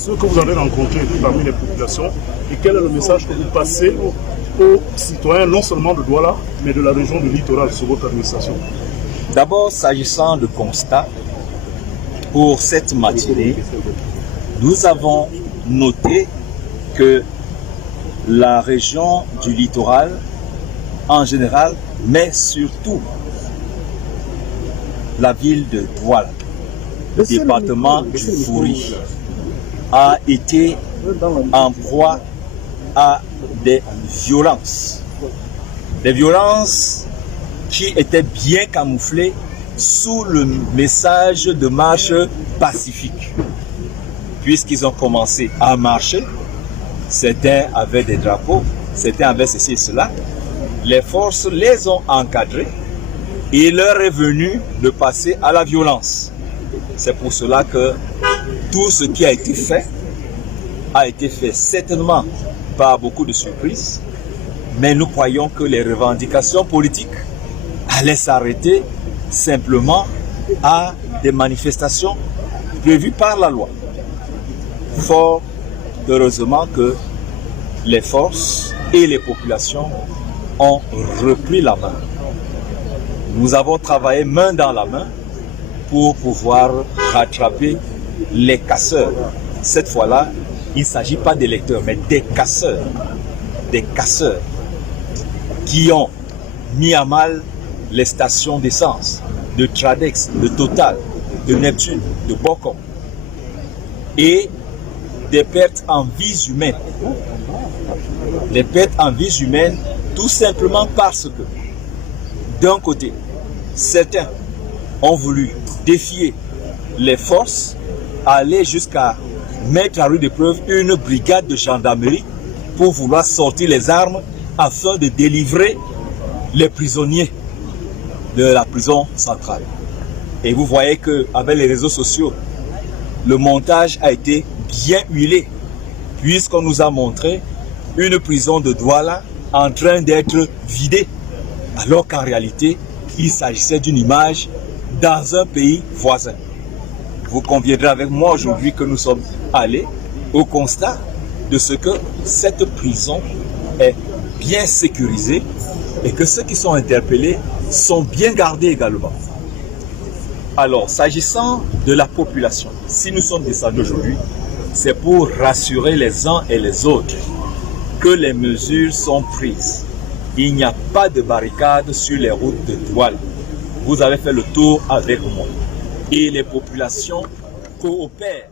Ceux que vous avez rencontrés parmi les populations, et quel est le message que vous passez aux citoyens, non seulement de Douala, mais de la région du littoral sur votre administration? D'abord, s'agissant de constat, pour cette matinée, nous avons noté que la région du littoral, en général, mais surtout la ville de Douala, le département du Fourie, a été en proie à des violences. Des violences qui étaient bien camouflées sous le message de marche pacifique. Puisqu'ils ont commencé à marcher, certains avaient des drapeaux, certains avaient ceci et cela, les forces les ont encadrés et il leur est venu de passer à la violence. C'est pour cela que tout ce qui a été fait certainement par beaucoup de surprises, mais nous croyons que les revendications politiques allaient s'arrêter simplement à des manifestations prévues par la loi. Fort heureusement que les forces et les populations ont repris la main. Nous avons travaillé main dans la main pour pouvoir rattraper les casseurs. Cette fois-là, il ne s'agit pas d'électeurs, mais des casseurs. Des casseurs qui ont mis à mal les stations d'essence de Tradex, de Total, de Neptune, de Bocom. Et des pertes en vies humaines. Des pertes en vies humaines tout simplement parce que, d'un côté, certains ont voulu défier les forces, aller jusqu'à mettre à rude épreuve une brigade de gendarmerie pour vouloir sortir les armes afin de délivrer les prisonniers de la prison centrale. Et vous voyez qu'avec les réseaux sociaux, le montage a été bien huilé, puisqu'on nous a montré une prison de Douala en train d'être vidée, alors qu'en réalité, il s'agissait d'une image dans un pays voisin. Vous conviendrez avec moi aujourd'hui que nous sommes allés au constat de ce que cette prison est bien sécurisée et que ceux qui sont interpellés sont bien gardés également. Alors, s'agissant de la population, si nous sommes descendus aujourd'hui, c'est pour rassurer les uns et les autres que les mesures sont prises. Il n'y a pas de barricade sur les routes de Douala. Vous avez fait le tour avec moi. Et les populations coopèrent